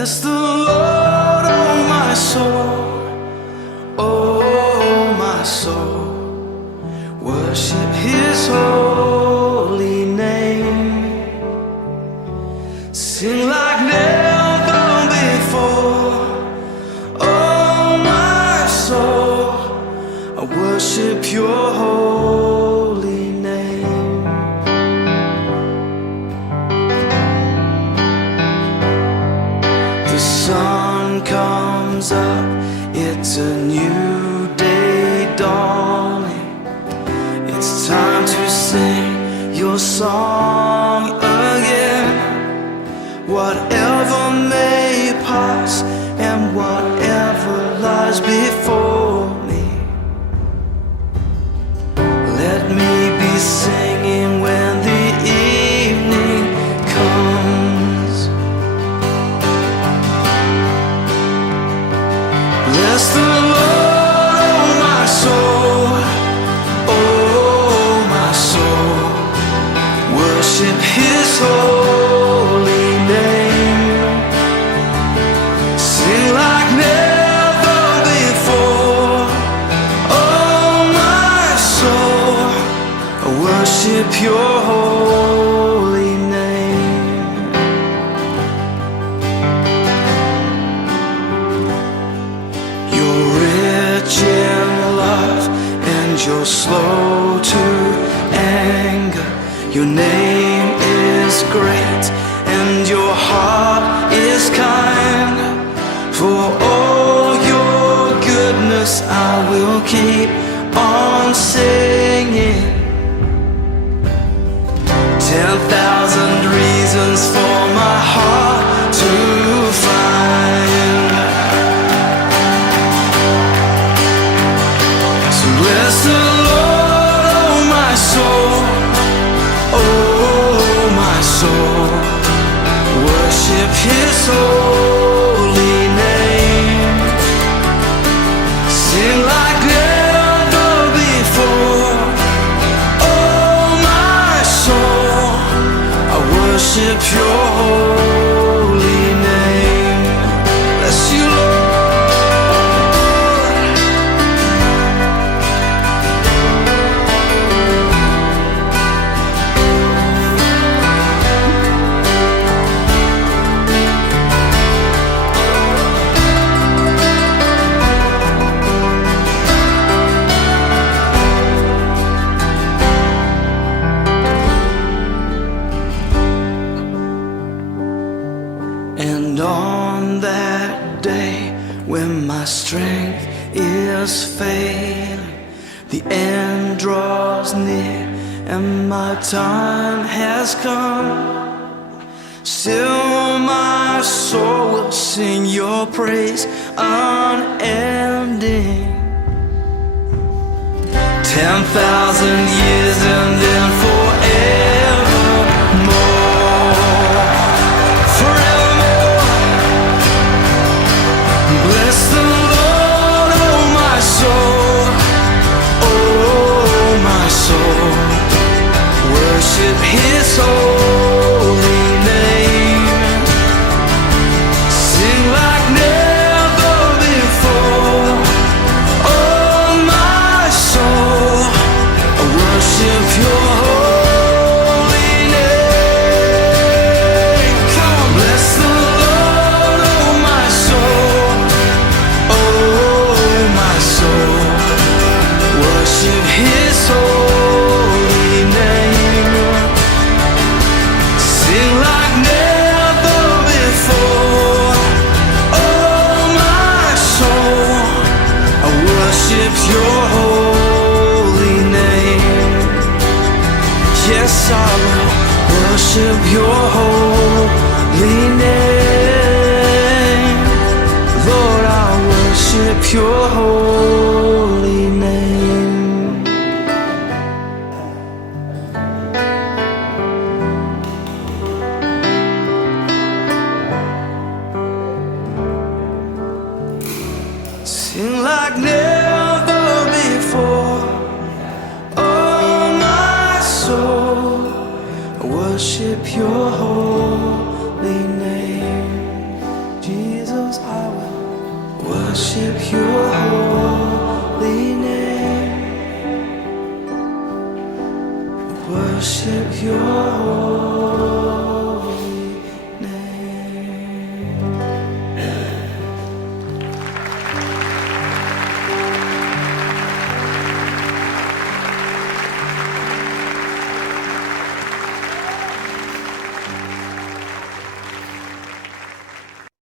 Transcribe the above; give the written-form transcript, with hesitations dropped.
Bless the Lord, oh my soul, oh my soul. Worship His holy name. Sing like never before, oh my soul. I worship Your holy name. The sun comes up, it's a new day dawning. It's time to sing Your song again. Whatever may pass and whatever lies before me, let me be singing when the evening comes. Bless the Lord, oh my soul, oh my soul. Worship His holy name. Sing like never before, oh my soul. I worship Your holy name. You're rich in love and You're slow to anger. Your name is great and Your heart is kind. For all Your goodness I will keep on singing. 10,000 reasons for my heart to find. So bless the Lord, oh my soul, oh my soul. Worship His holy name. Sing like never before, oh my soul. I worship Your holy name. Bless You, Lord. And on that day when my strength is failing, the end draws near and my time has come, still my soul will sing Your praise unending. 10,000 years and then forevermore, forevermore. Bless the Lord, oh my soul, oh my soul. Worship His holy name. Sing like never before, oh my soul. I worship Your holy name. Come on, bless the Lord, oh my soul, oh my soul. Worship His holy name. Sing like never before, oh my soul. I worship Your holy name. Yes, I will worship Your holy name. Lord, I worship Your holy name. Sing like never before, oh my soul. I worship Your holy name, Jesus. worship your